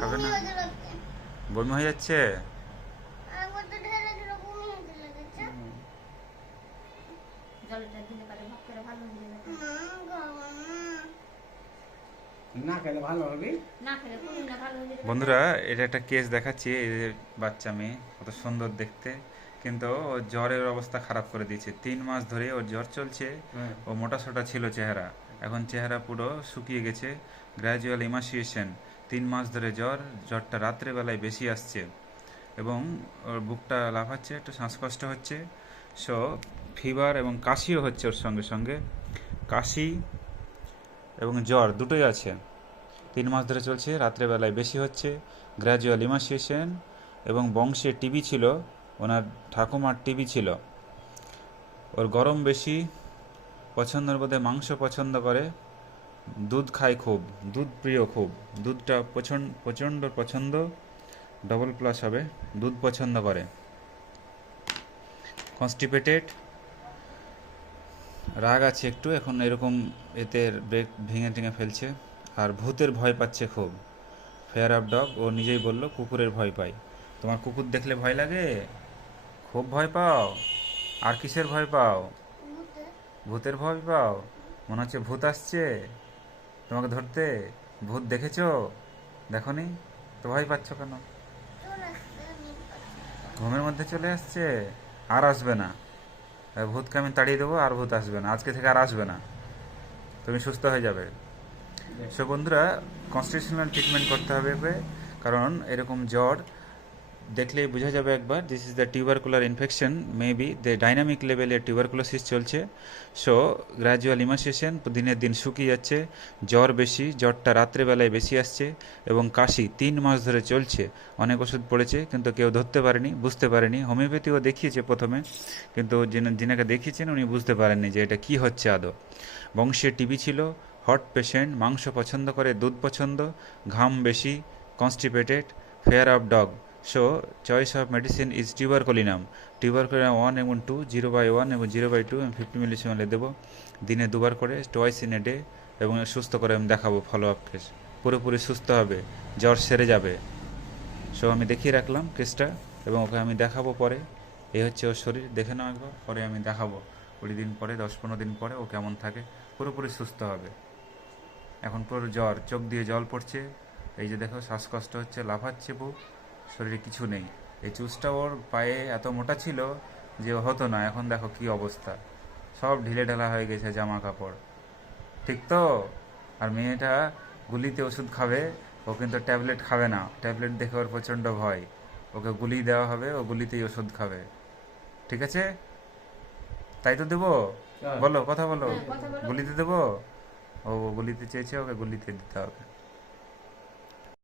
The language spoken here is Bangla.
খাবে না? বমি হয়ে যাচ্ছে? বন্ধুরা, এটা একটা কেস দেখাচ্ছি। এই যে বাচ্চা মেয়ে, কত সুন্দর দেখতে, কিন্তু ওর জ্বরের অবস্থা খারাপ করে দিয়েছে। 3 মাস ধরে ওর জ্বর চলছে। ও মোটা সোটা ছিল চেহারা, এখন চেহারা পুরো শুকিয়ে গেছে। গ্র্যাজুয়াল ইমাসিয়েশন, 3 মাস ধরে জ্বর। জ্বরটা রাত্রে বেলায় বেশি আসছে এবং ওর বুকটা লাফাচ্ছে, একটু শ্বাসকষ্ট হচ্ছে। সো ফিভার এবং কাশিও হচ্ছে ওর সঙ্গে সঙ্গে। কাশি এবং জ্বর দুটোই আছে, 3 মাস ধরে চলছে, রাত্রেবেলায় বেশি হচ্ছে। গ্র্যাজুয়াল ইমাসিয়েশন এবং বংশে টিবি ছিল, ওনার ঠাকুমার টিবি ছিল। ওর গরম বেশি, পছন্দের মধ্যে মাংস পছন্দ করে, দুধ খায় খুব, দুধ প্রিয় খুব, দুধটা প্রচণ্ড পছন্দ, ডবল প্লাস হবে, দুধ পছন্দ করে। কনস্টিপেটেড, রাগ আছে একটু এখন, এরকম এতে ব্রেক ভেঙে টেঙে ফেলছে। আর ভূতের ভয় পাচ্ছে খুব। ফেয়ার অফ ডগ, ও নিজেই বলল কুকুরের ভয় পাই। তোমার কুকুর দেখলে ভয় লাগে? খুব ভয় পাও? আর কিসের ভয় পাও? ভূতের ভয় পাও? মনে হচ্ছে ভূত আসছে তোমাকে ধরতে। ভূত দেখেছো? দেখনি তো ভয় পাচ্ছ কেন? ঘুমের মধ্যে চলে আসছে, আর আসবে না। ভূতকে আমি তাড়িয়ে দেবো, আর ভূত আসবে না, আজকে থেকে আর আসবে না, তুমি সুস্থ হয়ে যাবে। সো বন্ধুরা, কনস্টিটিউশনাল ট্রিটমেন্ট করতে হবে ওকে, কারণ এরকম জ্বর দেখলেই বোঝা যাবে একবার this is the tubercular infection, maybe the dynamic লেভেলে টিউবারকুলোসিস চলছে। সো গ্র্যাজুয়াল ইমাসিয়েশন, দিনের দিন শুকিয়ে যাচ্ছে, জ্বর বেশি, জ্বরটা রাত্রেবেলায় বেশি আসছে এবং কাশি 3 মাস ধরে চলছে। অনেক ওষুধ পড়েছে কিন্তু কেউ ধরতে পারেনি, বুঝতে পারেনি। হোমিওপ্যাথিও দেখিয়েছে প্রথমে, কিন্তু যিনাকে দেখিয়েছেন উনি বুঝতে পারেননি যে এটা কি হচ্ছে আদৌ। বংশে টিবি ছিল, হট পেশেন্ট, মাংস পছন্দ করে, দুধ পছন্দ, ঘাম বেশি, constipated, fair of dog. So choice of medicine is tuberculinum. Tuberculinum 1 এবং 2, 0/1 এবং 0/2 আমি 50 মিলিসিমেলে দেবো, দিনে 2বার করে, টোয়াইস ইন এ ডে। এবং সুস্থ করে আমি দেখাবো, ফলো আপ কেস, পুরোপুরি সুস্থ হবে, জ্বর সেরে যাবে। সো আমি দেখিয়ে রাখলাম কেসটা এবং ওকে আমি দেখাবো পরে। এই হচ্ছে ওর শরীর, দেখে নাও একবার, পরে আমি দেখাবো 20 দিন পরে, 10-15 দিন পরে ও কেমন থাকে। পুরোপুরি সুস্থ হবে। এখন পুরো জ্বর, চোখ দিয়ে জল পড়ছে, এই যে দেখো শ্বাসকষ্ট হচ্ছে, লাফাচ্ছে বুক, শরীরে কিছু নেই। এই চুজটা ওর পায়ে এত মোটা ছিল যে হতো না, এখন দেখো কি অবস্থা, সব ঢিলে ঢালা হয়ে গেছে জামা কাপড়, ঠিক তো? আর মেয়েটা গুলিতে ওষুধ খাবে, ও কিন্তু ট্যাবলেট খাবে না, ট্যাবলেট দেখে ওর প্রচণ্ড ভয়। ওকে গুলি দেওয়া হবে, ও গুলিতেই ওষুধ খাবে, ঠিক আছে? তাই তো দেবো? বলো, কথা বলো। গুলিতে দেবো? ও গুলিতে চেয়েছে, ওকে গুলিতে দিতে হবে।